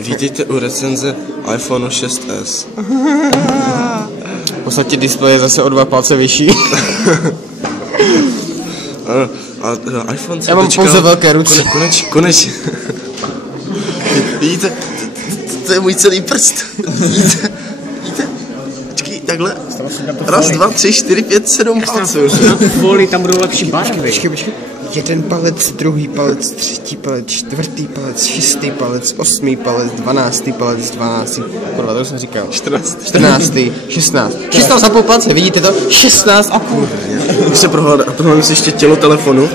Vítejte u recenze iPhone 6s. V podstatě displej je zase o 2 palce vyšší. A iPhone se Já mám pouze velké ruce. Konečně. Vidíte, to je můj celý prst. Vidíte? Počkej, takhle. Raz, 2, 3, 4, 5, 7 palců. Folii, tam budou lepší barvy. Počkej. Jeden palec, druhý palec, třetí palec, čtvrtý palec, šestý palec, 8. palec, 12. palec, 12. Kurva, to jsem říkal. 14. 16. 16,5 palce, vidíte to? 16,5. Když se prohlédám si ještě tělo telefonu.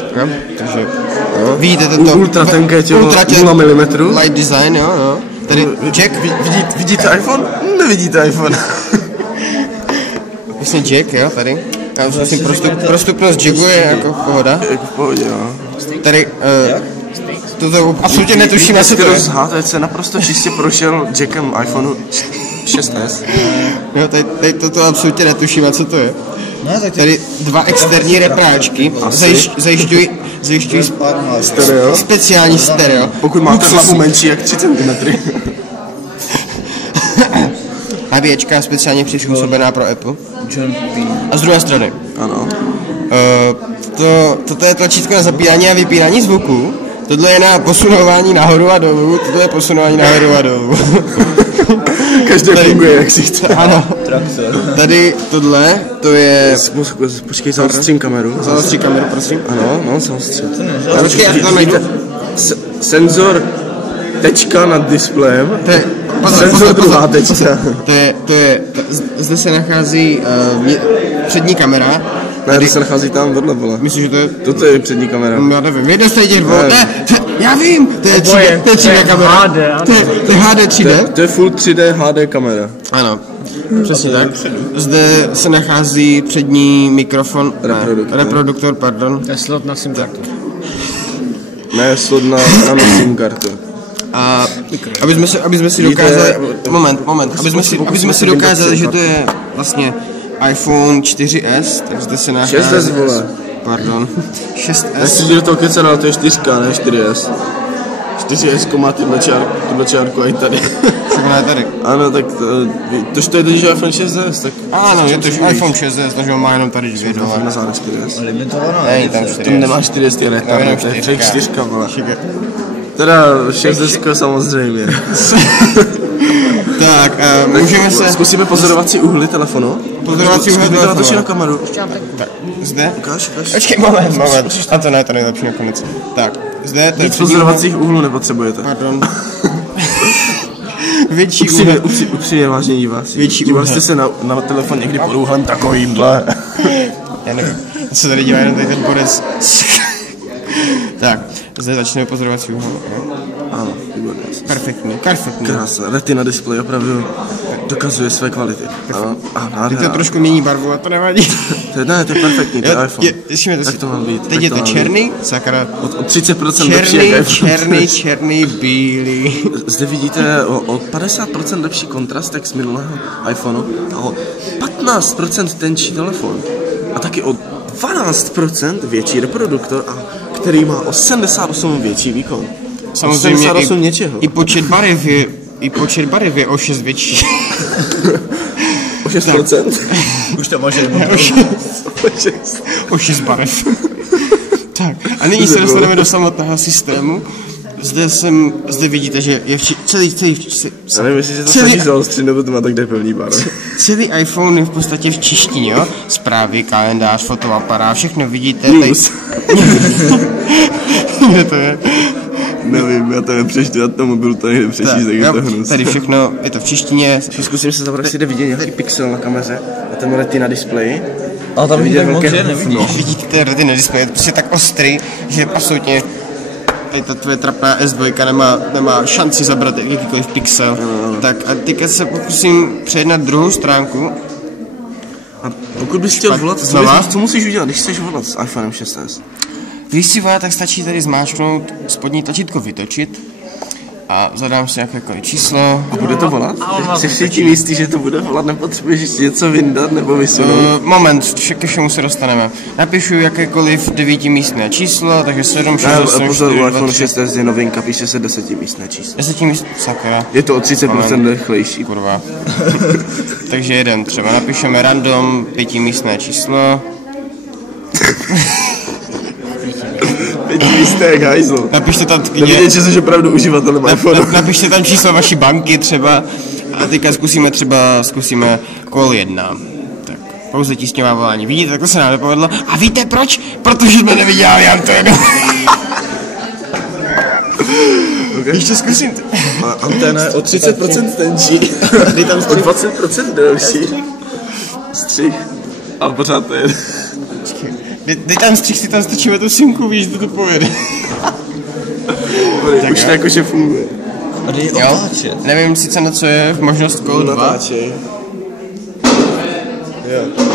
Takže, vidíte to? Ultra tenké tělo, 0 mm. Light design, jo. Tady, Jack. Vidíte iPhone? Nevidíte iPhone. Vlastně Jack, jo, tady. Já už myslím, prostupnost Jacku je jako pohoda. Jako v pohodě, jo. Tady, toto absolutně netuším, asi to je. HTC naprosto čistě prošel Jackem iPhoneu 6s. Jo, tady toto absolutně netuším, a co to je. Tady 2 externí repráčky zajišťují Stereo. Speciální stereo. Pokud máte hlavu menší jak 3 cm. Nabíječka speciálně přizpůsobená pro Apple. A z druhé strany. Ano. Toto je tlačítko na zapínání a vypínání zvuku. Tohle je na posunování nahoru a dolů. Tohle je posunování nahoru a dolů. Každý funguje, jak si chce. Ano. Tady tohle, to je... Počkej, zaostřím kameru. Zaostří kameru, prosím. Ano, no, zaostřím. Počkej, já to najdu. Senzor tečka nad displejem. Pozor, druhá tečka. Zde se nachází přední kamera. Ne, to se nachází tam vedle, vole. Myslíš, že to je... Toto je přední kamera. Já nevím, jedno z těch dvou. Já vím, to je 3D kamera. To je HD 3D. To je full 3D HD kamera. Ano, přesně tak. Zde se nachází přední mikrofon, reproduktor, pardon. To je slot na SIM kartu. Ne, slot na SIM kartu. A aby jsme si dokázali, moment, aby jsme si dokázali, že to je vlastně iPhone 4s, tak zde se nachází... 6s, vole. Pardon, 6s. Já si do toho kecal, ale to je 4, ne 4s. 4s má tuhle čárku i tady. Všechno je tady. Ano, tak to je totiž iPhone 6s, tak... Ano, je to iPhone 6s, takže on má jenom tady 2 dole. Na zále 4s. Není tam 4s. To nemá 4s, ty retard, to je fake 4, vole. Teda 6s samozřejmě. Tak, můžeme se... Zkusíme pozorovací úhly telefonu. Pozorovací úhly telefonu. Natočit na kameru. Tak, zde? Ukáž. Počkej, moment. A to ne, to nejlepší nakonec. Tak, zde to je... Víc pozorovacích úhlů nepotřebujete. Pardon. Větší úhel. Upřímně, vážení diváci. Větší dívali jste se na telefon někdy pod úhlem takovýmhle. Já nevím. Co tady dělá jenom tady ten borec. Tak, zde začneme pozorovací úhel. Ano, výborně. Perfektní. Krásné. Retina display opravdu dokazuje své kvality. Teď to trošku mění barvu a to nevadí. To je perfektní, to je iPhone. Tak to má být. Teď je to černý, sakra. O 30% lepší jak iPhone. Černý, bílý. Zde vidíte o 50% lepší kontrast jak z minulého iPhoneu a o 15% tenčí telefon. A taky o 12% větší reproduktor, který má o 78 větší výkon. Samozřejmě něčeho. I počet barev je o 6 větší. O 6%? Už to může O 6 barev. Tak, a nyní se dostaneme do samotného systému. Zde vidíte, že je celý já nevím, jestli se to snaží zaostřit, nebo to má tak debilní barev. Celý iPhone je v podstatě v češtině, jo? Zprávy, kalendář, fotoaparát, všechno vidíte. News. Kde to je? Nevím, já to nepřečtu, já to mobilu to nejde přečíst, tak je to hnus. Tady všechno, je to v češtině. Zkusím se zabrat, jestli jde vidět nějaký pixel na kameře a ten retina display. Ale tam vidíte velké hovno. Vidíte, ten retina display je prostě tak ostrý, že absolutně tady ta tvoje trapná S2 nemá šanci zabrat jakýkoliv pixel. Tak a teďka se pokusím přejednat druhou stránku. A pokud bys chtěl volat, co musíš udělat, když chceš volat s iPhonem 6s? Když si volá, tak stačí tady zmáčknout spodní tlačítko vytočit a zadám si jakékoliv číslo. A bude to volat? Jsi si tím jistý, že to bude volat, nepotřebuješ ještě něco vyndat nebo vysunout? Moment, ke všemu se dostaneme. Napíšu jakékoliv 9místné číslo, takže 7, 6, 8, pozor, 4, u 2, iPhone 3. 6 je novinka, píše se 10místné číslo. 10místné, sakra. Je to o 30% rychlejší. Kurva. Takže jeden třeba. Napíšeme random 5místné číslo. 5místné jak hajzl. Napište tam Nevidět, že jsi opravdu uživatelem iPhone. Napište tam číslo vaší banky třeba. A teďka zkusíme kol 1. Tak, pouze tísňová volání. Vidíte, tak to se nám nepovedlo. A víte proč? Protože jsme nevydělali anténu. Okay. Ještě zkusím. Anténa je o 30% tenčí. Dej tam o 20% delší. Střih. A pořád to je. Dej tam střih, si tam strčíme tu simku, víš, to pojede. Tak už to jakože funguje. A dej otáčet. Nevím sice na co je možnost kol 2. Natáčej. Jo.